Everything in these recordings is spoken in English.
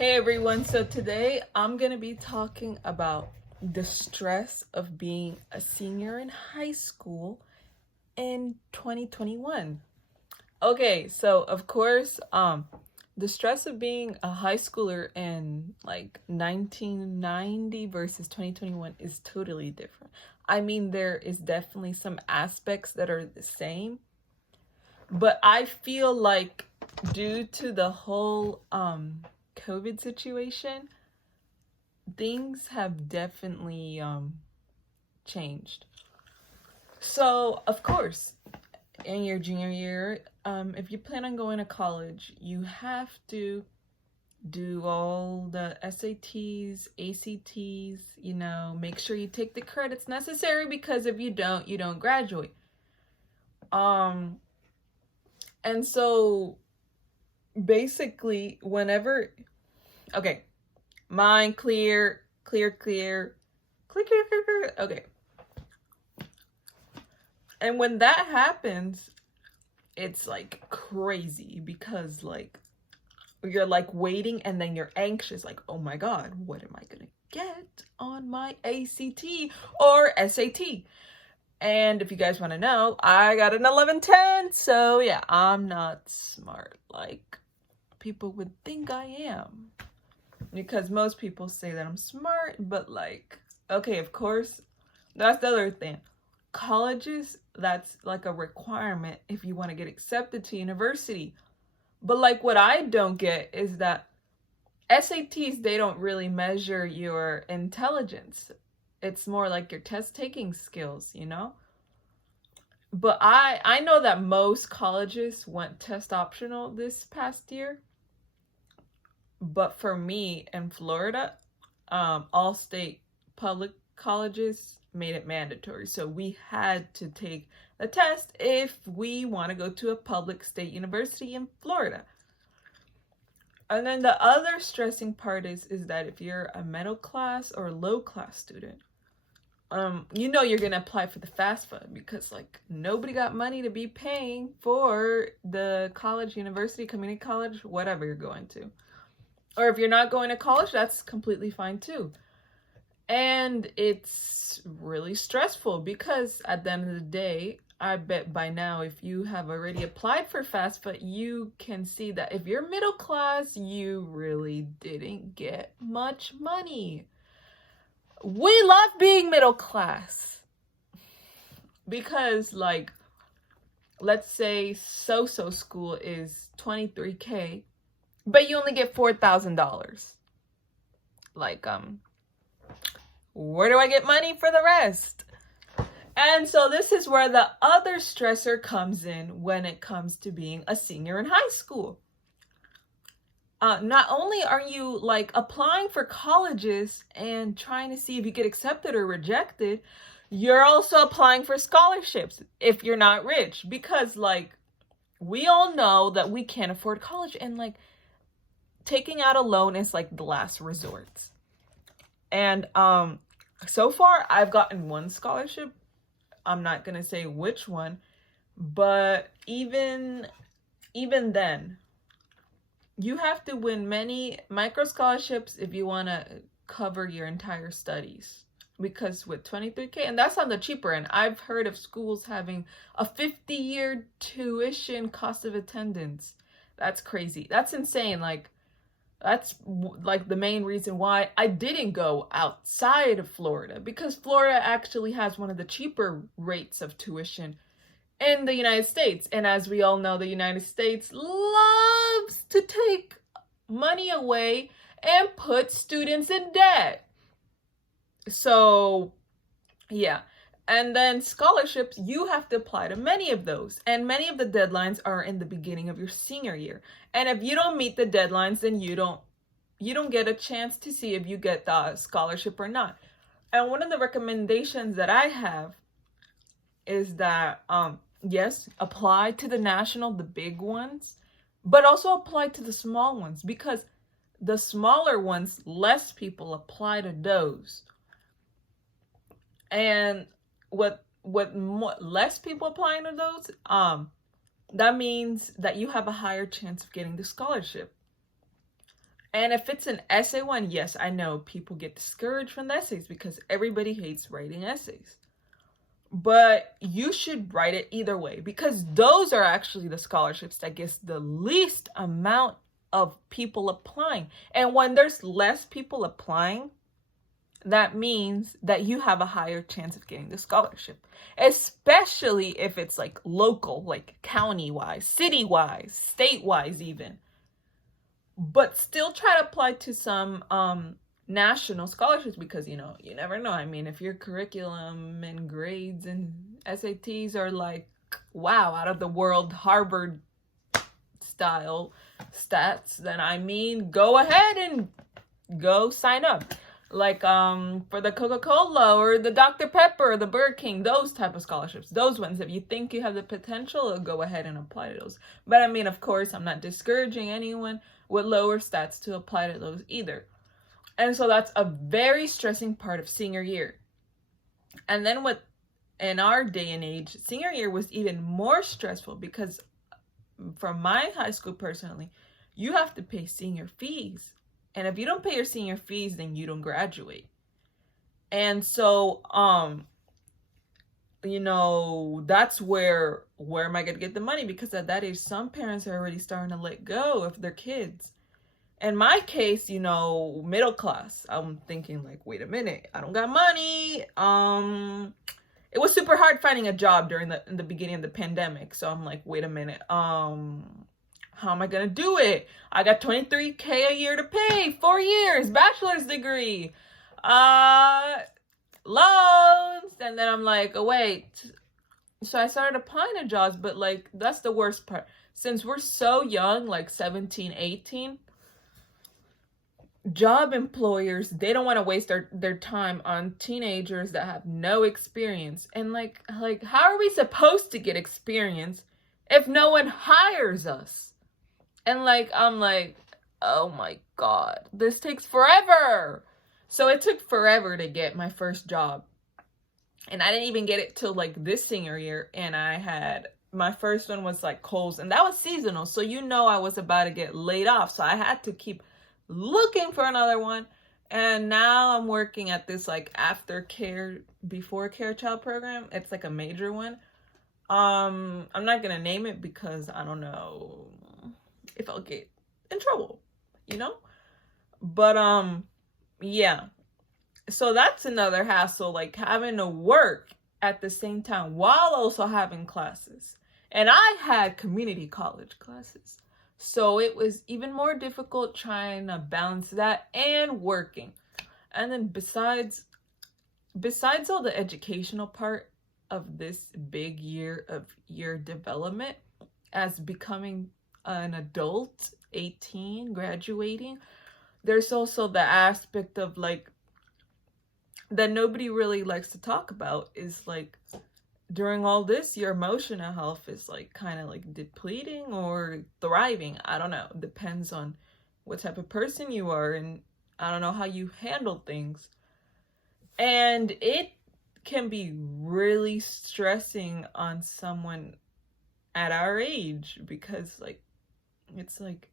Hey everyone, so today I'm going to be talking about the stress of being a senior in high school in 2021. Okay, so of course, the stress of being a high schooler in like 1990 versus 2021 is totally different. I mean, there is definitely some aspects that are the same, but I feel like due to the whole COVID situation, things have definitely changed. So, of course, in your junior year, if you plan on going to college, you have to do all the SATs, ACTs, make sure you take the credits necessary because if you don't graduate. Um, and so basically, okay, mind clear, clear, clear, clear, clear, clear, clear. Okay. And when that happens, it's like crazy because like you're like waiting and then you're anxious, like, oh my God, what am I gonna get on my ACT or SAT? And if you guys want to know, I got an 1110. So yeah, I'm not smart like people would think I am. Because most people say that I'm smart, but like, okay, of course, that's the other thing. Colleges, that's like a requirement if you want to get accepted to university. But like what I don't get is that SATs, they don't really measure your intelligence. It's more like your test taking skills, But I know that most colleges went test optional this past year. But for me in Florida, all state public colleges made it mandatory. So we had to take a test if we want to go to a public state university in Florida. And then the other stressing part is that if you're a middle class or low class student, you're gonna apply for the FAFSA because like nobody got money to be paying for the college, university, community college, whatever you're going to. Or if you're not going to college, that's completely fine too. And it's really stressful because at the end of the day, I bet by now, if you have already applied for FAFSA, you can see that if you're middle class, you really didn't get much money. We love being middle class because, like, let's say so school is $23K, but you only get $4,000. Like, where do I get money for the rest? And so this is where the other stressor comes in when it comes to being a senior in high school. Not only are you like applying for colleges and trying to see if you get accepted or rejected, you're also applying for scholarships if you're not rich, because like we all know that we can't afford college, and like taking out a loan is like the last resort. And so far I've gotten one scholarship. I'm not gonna say which one, but even then, you have to win many micro scholarships if you want to cover your entire studies. Because with 23K, and that's on the cheaper end, I've heard of schools having a 50-year tuition cost of attendance. That's crazy. That's insane. Like, that's like the main reason why I didn't go outside of Florida, because Florida actually has one of the cheaper rates of tuition in the United States. And as we all know, the United States loves to take money away and put students in debt. So, yeah. And then scholarships, you have to apply to many of those. And many of the deadlines are in the beginning of your senior year. And if you don't meet the deadlines, then you don't get a chance to see if you get the scholarship or not. And one of the recommendations that I have is that yes, apply to the national, the big ones, but also apply to the small ones, because the smaller ones, less people apply to those. And what less people applying to those, that means that you have a higher chance of getting the scholarship. And if it's an essay one, yes, I know people get discouraged from the essays because everybody hates writing essays. But you should write it either way, because those are actually the scholarships that gets the least amount of people applying. And when there's less people applying, that means that you have a higher chance of getting the scholarship, especially if it's like local, like county-wise, city-wise, state-wise even. But still try to apply to some national scholarships, because you never know. I mean, if your curriculum and grades and SATs are like, wow, out of the world Harvard style stats, then I mean, go ahead and go sign up. Like for the Coca-Cola or the Dr. Pepper or the Burger King, those type of scholarships, those ones, if you think you have the potential, go ahead and apply to those. But I mean, of course, I'm not discouraging anyone with lower stats to apply to those either. And so that's a very stressing part of senior year. And then in our day and age, senior year was even more stressful, because from my high school personally, you have to pay senior fees. And if you don't pay your senior fees, then you don't graduate. And so, that's where am I going to get the money? Because at that age, some parents are already starting to let go of their kids. In my case, middle class, I'm thinking like, wait a minute, I don't got money. It was super hard finding a job in the beginning of the pandemic. So I'm like, wait a minute, how am I gonna do it? I got $23,000 a year to pay, 4 years, bachelor's degree, loans. And then I'm like, oh wait. So I started applying to jobs, but like, that's the worst part. Since we're so young, like 17, 18, job employers, they don't want to waste their time on teenagers that have no experience. And like how are we supposed to get experience if no one hires us? And like, I'm like, oh my God, this takes forever. So it took forever to get my first job. And I didn't even get it till like this senior year. And my first one was like Kohl's, and that was seasonal. So I was about to get laid off. So I had to keep looking for another one. And now I'm working at this like aftercare, before care child program. It's like a major one. I'm not gonna name it because I don't know if I'll get in trouble, But yeah. So that's another hassle, like having to work at the same time while also having classes. And I had community college classes. So it was even more difficult trying to balance that and working. And then besides all the educational part of this big year of your development as becoming an adult, 18, graduating, there's also the aspect of like that nobody really likes to talk about, is like during all this, your emotional health is like kind of like depleting or thriving. I don't know. Depends on what type of person you are, and I don't know how you handle things. And it can be really stressing on someone at our age, because like it's like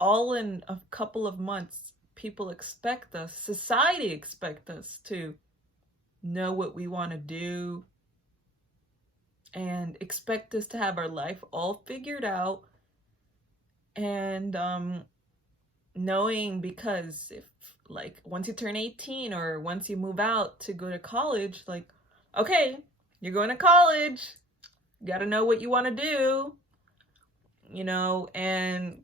all in a couple of months, people expect us, society expect us to know what we want to do and expect us to have our life all figured out. And knowing, because if like once you turn 18 or once you move out to go to college, like, okay, you're going to college, you got to know what you want to do, and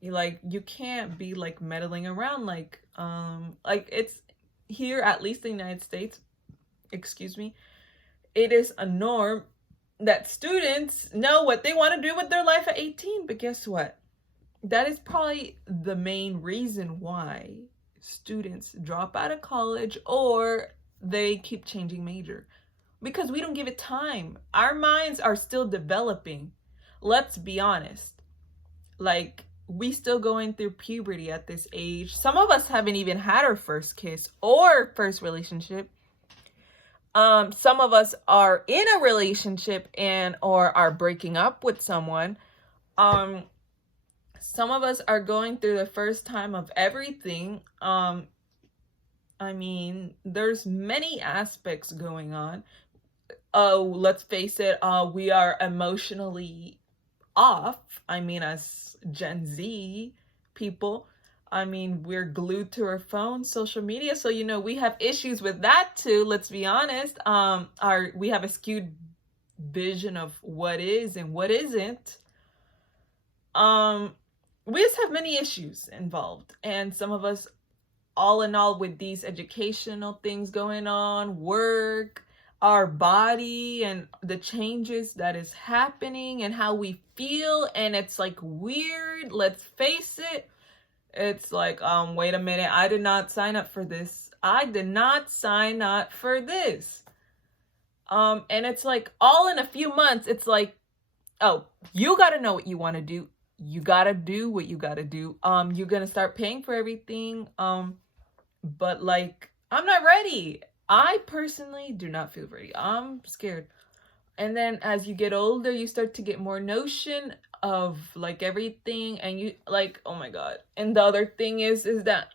you can't be like meddling around, like it's here, at least in the United States, it is a norm that students know what they want to do with their life at 18. But guess what? That is probably the main reason why students drop out of college or they keep changing major, because we don't give it time. Our minds are still developing. Let's be honest. Like, we still going through puberty at this age. Some of us haven't even had our first kiss or first relationship. Some of us are in a relationship or are breaking up with someone. some of us are going through the first time of everything. I mean, there's many aspects going on. Oh, let's face it, we are emotionally off. I mean, as Gen Z people, I mean, we're glued to our phones, social media, so we have issues with that too. Let's be honest. We have a skewed vision of what is and what isn't. We just have many issues involved, and some of us, all in all, with these educational things going on, work, our body, and the changes that is happening and how we feel, and it's like weird. Let's face it. It's like, wait a minute, I did not sign up for this. I did not sign up for this. And it's like all in a few months, it's like, oh, you got to know what you want to do. You got to do what you got to do. You're going to start paying for everything. But like, I'm not ready. I personally do not feel ready. I'm scared. And then as you get older, you start to get more notion of like everything, and you like, oh my God. And the other thing is that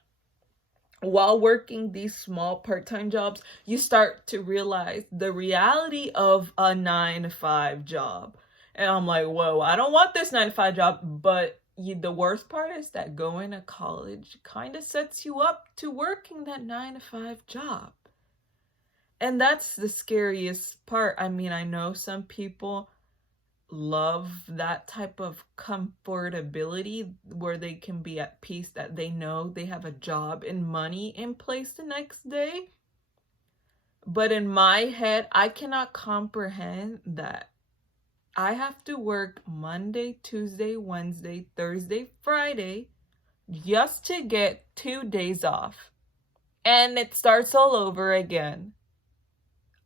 while working these small part-time jobs, you start to realize the reality of a 9-to-5 job. And I'm like, whoa, I don't want this 9-to-5 job. But the worst part is that going to college kind of sets you up to working that 9-to-5 job. And that's the scariest part. I mean, I know some people love that type of comfortability where they can be at peace, that they know they have a job and money in place the next day. But in my head, I cannot comprehend that I have to work Monday, Tuesday, Wednesday, Thursday, Friday just to get 2 days off. And it starts all over again.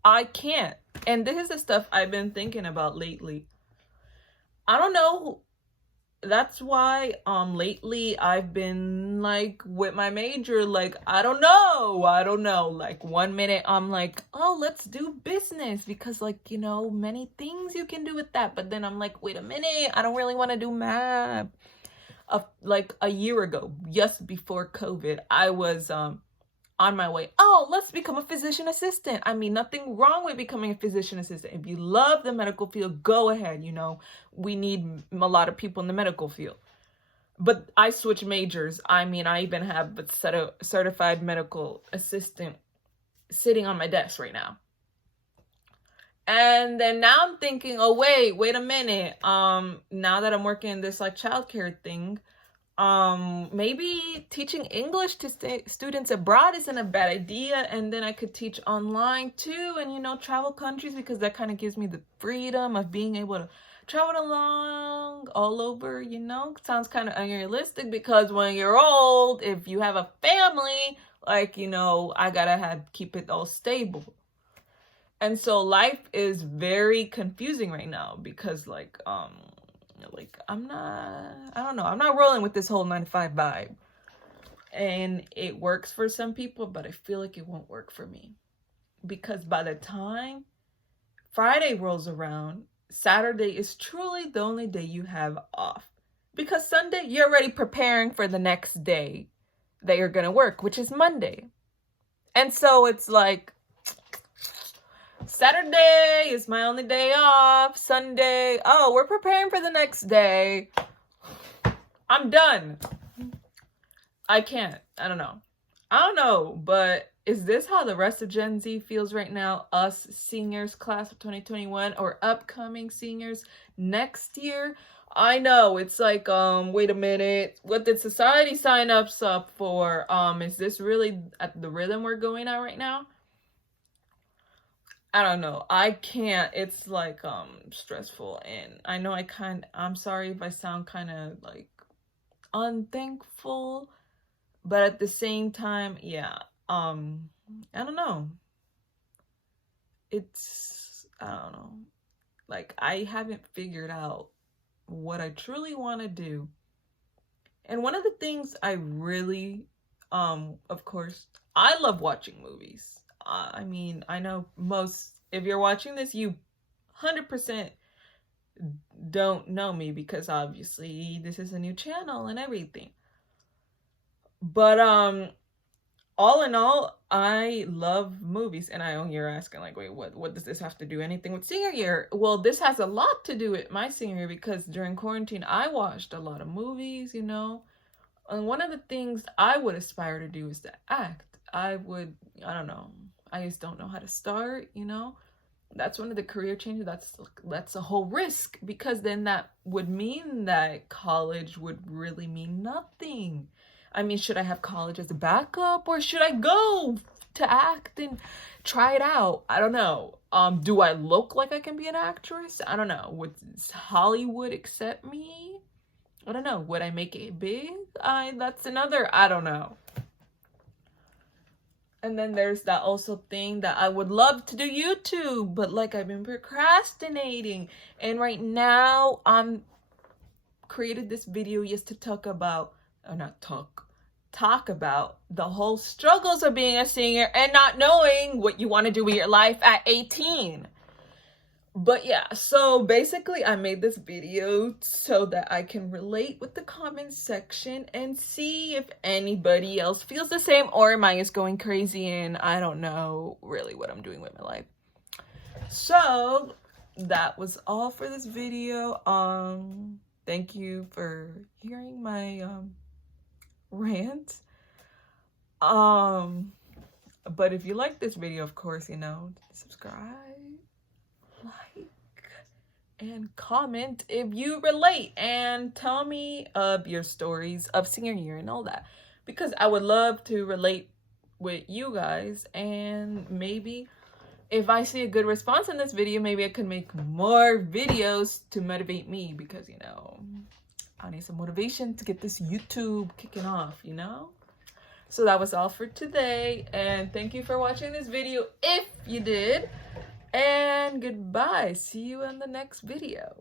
I can't. And this is the stuff I've been thinking about lately. I don't know. That's why lately I've been like with my major, like I don't know. Like 1 minute I'm like, oh, let's do business, because like, many things you can do with that. But then I'm like, wait a minute, I don't really want to do math. Like a year ago, just before COVID, I was on my way. Oh, let's become a physician assistant. I mean, nothing wrong with becoming a physician assistant. If you love the medical field, go ahead. We need a lot of people in the medical field. But I switched majors. I mean, I even have a certified medical assistant sitting on my desk right now. And then now I'm thinking, oh, wait a minute. Now that I'm working in this like childcare thing, maybe teaching English to students abroad isn't a bad idea. And then I could teach online too, and travel countries, because that kind of gives me the freedom of being able to travel along all over. Sounds kind of unrealistic, because when you're old, if you have a family, like, I gotta keep it all stable. And so life is very confusing right now, because like I'm not rolling with this whole 9-to-5 vibe. And it works for some people, but I feel like it won't work for me. Because by the time Friday rolls around, Saturday is truly the only day you have off. Because Sunday, you're already preparing for the next day that you're going to work, which is Monday. And so it's like, Saturday is my only day off. Sunday, oh, we're preparing for the next day. I'm done. I can't. I don't know. But is this how the rest of Gen Z feels right now? Us seniors, class of 2021, or upcoming seniors next year? I know. It's like, wait a minute. What did society sign us up for? Is this really at the rhythm we're going at right now? I don't know. I can't. It's like stressful, and I know I'm sorry if I sound kind of like unthankful, but at the same time, yeah. I don't know. I don't know. Like, I haven't figured out what I truly want to do. And one of the things I really of course, I love watching movies. I mean, I know if you're watching this, you 100% don't know me, because obviously this is a new channel and everything. But all in all, I love movies. And I know you're asking, like, wait, what does this have to do anything with senior year? Well, this has a lot to do with my senior year, because during quarantine I watched a lot of movies, you know. And one of the things I would aspire to do is to act. I don't know, I just don't know how to start, you know. That's one of the career changes. That's a whole risk, because then that would mean that college would really mean nothing. I mean, should I have college as a backup, or should I go to act and try it out? I don't know. Do I look like I can be an actress? I don't know. Would Hollywood accept me? I don't know. Would I make it big? That's another, I don't know. And then there's that also thing that I would love to do YouTube, but like I've been procrastinating. And right now I'm created this video just to talk about, or not talk about the whole struggles of being a senior and not knowing what you want to do with your life at 18. But yeah, so basically I made this video so that I can relate with the comment section and see if anybody else feels the same, or am I just going crazy and I don't know really what I'm doing with my life. So that was all for this video. Thank you for hearing my rant. But if you like this video, of course, you know, subscribe, like, and comment if you relate, and tell me of your stories of senior year and all that, because I would love to relate with you guys. And maybe if I see a good response in this video, maybe I could make more videos to motivate me, because, you know, I need some motivation to get this YouTube kicking off, you know? So that was all for today, and thank you for watching this video if you did, and goodbye. See you in the next video.